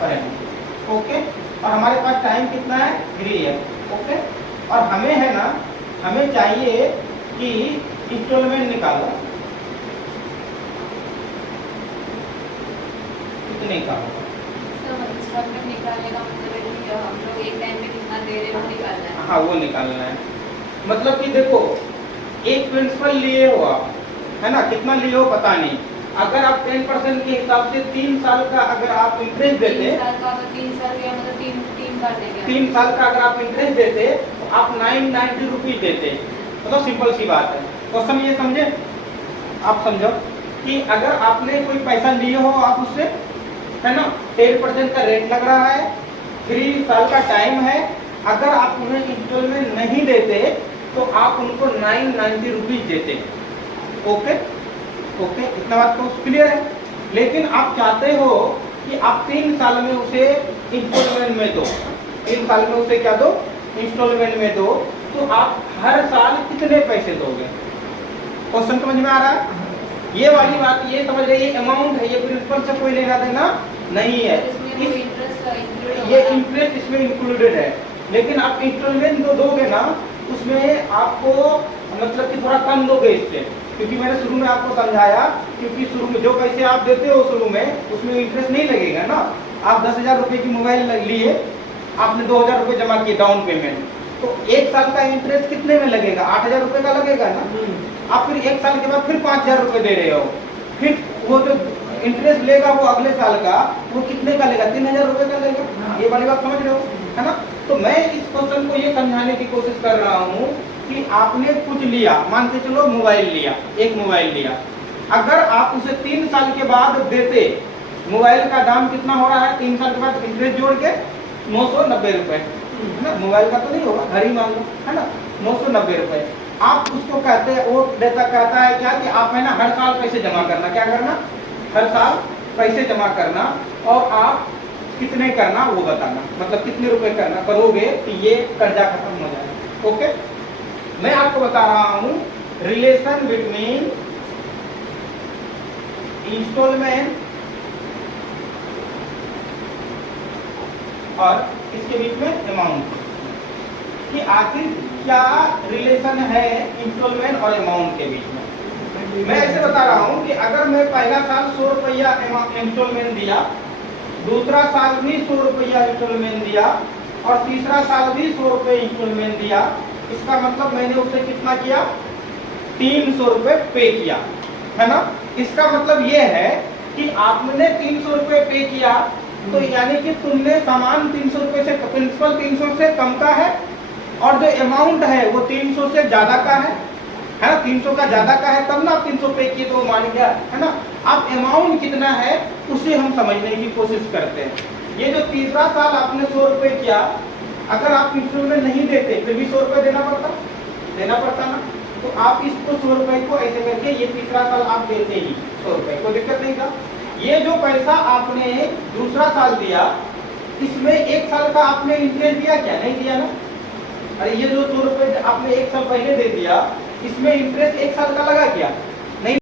Per annum. Okay, और हमारे पास time कितना है 3 ईयर। ओके, और हमें है ना, हमें चाहिए कि इंस्टॉलमेंट निकालो कितने का होगा। इंस्टॉलमेंट निकालने का मतलब है कि हम लोग एक टाइम में कितना दे रहे हैं वो निकालना है। हाँ, वो निकालना है। मतलब कि देखो, एक प्रिंसिपल लिए हो आप, है ना, कितना लिए हो पता नहीं, अगर आप 10% के हिसाब से 3 साल का अगर आप इंटरेस्ट देते, 3 साल का, अगर 3 साल का मतलब 3 बार देंगे। 3 साल का अगर आप इंटरेस्ट देते तो आप 990 रुपीज देते। मतलब सिंपल सी बात है। क्वेश्चन ये समझे, आप समझो कि अगर आपने कोई पैसा लिए हो आप उससे, है ना, 10% का रेट लग रहा है, 3 साल का टाइम है, अगर आप उन्हें इंस्टॉलमेंट नहीं देते तो आप उनको 990 रुपीज देते। ओके ओके, इतना बात तो क्लियर है। लेकिन आप चाहते हो कि आप 3 साल में उसे इंस्टॉलमेंट में दो, 3 साल में उसे क्या दो, इंस्टॉलमेंट में दो, तो आप हर साल कितने पैसे दोगे। क्वेश्चन समझ में आ रहा है? ये वाली बात ये समझ रहे, ये अमाउंट है, ये प्रिंसिपल से कोई लेना देना नहीं है। ये इंटरेस्ट इसमें इंक्लूडेड है, लेकिन आप इंस्टॉलमेंट जो दोगे ना उसमें आपको मतलब कि थोड़ा कम दोगे इससे, क्योंकि मैंने शुरू में आपको समझाया, क्योंकि शुरू में जो पैसे आप देते हो शुरू में उसमें इंटरेस्ट नहीं लगेगा ना। आप 10,000 रुपए की मोबाइल लिए, आपने 2,000 रुपए जमा किए डाउन पेमेंट, तो 1 साल का इंटरेस्ट कितने में लगेगा, 8,000 रुपए का लगेगा ना। आप फिर 1 साल के बाद फिर 5,000 रुपए दे रहे हो, फिर वो जो इंटरेस्ट लेगा वो अगले साल का वो कितने का लेगा, 3,000 रुपए का लेगा। ये वाली बात समझ रहे हो, है ना। तो मैं इस क्वेश्चन को ये समझाने की कोशिश कर रहा हूँ कि आपने कुछ लिया, मान के चलो मोबाइल लिया, एक मोबाइल लिया, अगर आप उसे 3 साल के बाद देते, मोबाइल का दाम कितना हो रहा है 3 साल के बाद इंटरेस्ट जोड़ के 990 रुपए, है ना। मोबाइल का तो नहीं होगा, घर ही मान लो, है ना, 990 रुपए। आप उसको कहते हैं, वो देता कहता है क्या कि आप है ना हर साल पैसे जमा करना, क्या करना, हर साल पैसे जमा करना, और आप कितने करना वो बताना, मतलब कितने रुपए करना करोगे कि ये कर्जा खत्म हो जाए। ओके, मैं आपको बता रहा हूं रिलेशन बिटवीन इंस्टॉलमेंट और इसके बीच में अमाउंट, कि आखिर क्या रिलेशन है इंस्टॉलमेंट और अमाउंट के बीच में। मैं ऐसे बता रहा हूं कि अगर मैं पहला साल 100 रुपया इंस्टॉलमेंट दिया, दूसरा साल भी 100 रुपया इंस्टॉलमेंट दिया, और तीसरा साल भी 100 रुपये इंस्टॉलमेंट दिया, इसका मतलब मैंने उसे कितना किया, 300 रुपये पे किया, है ना। इसका मतलब ये है कि आपने 300 रुपये पे किया, तो यानी कि तुमने सामान 300 रुपये से, प्रिंसिपल 300 से कम का है, और जो अमाउंट है वो 300 से ज्यादा का है ना, 300 का ज्यादा का है, तब ना आप 300 पे किए तो मान गया, है ना। अब अमाउंट कितना है उसे हम समझने की कोशिश करते हैं। ये जो तीसरा साल आपने 100 रुपये किया, अगर आप इंस्टॉलमेंट नहीं देते फिर भी 100 रुपये देना पड़ता ना। तो आप इसको 100 रुपये को ऐसे करके ये तीसरा साल आप देते ही 100 रुपये, कोई दिक्कत नहीं था। ये जो पैसा आपने दूसरा साल दिया, इसमें 1 साल का आपने इंटरेस्ट दिया क्या, नहीं दिया ना। अरे ये जो 100 रुपये आपने 1 साल पहले दे दिया, इसमें इंटरेस्ट 1 साल का लगा क्या, नहीं।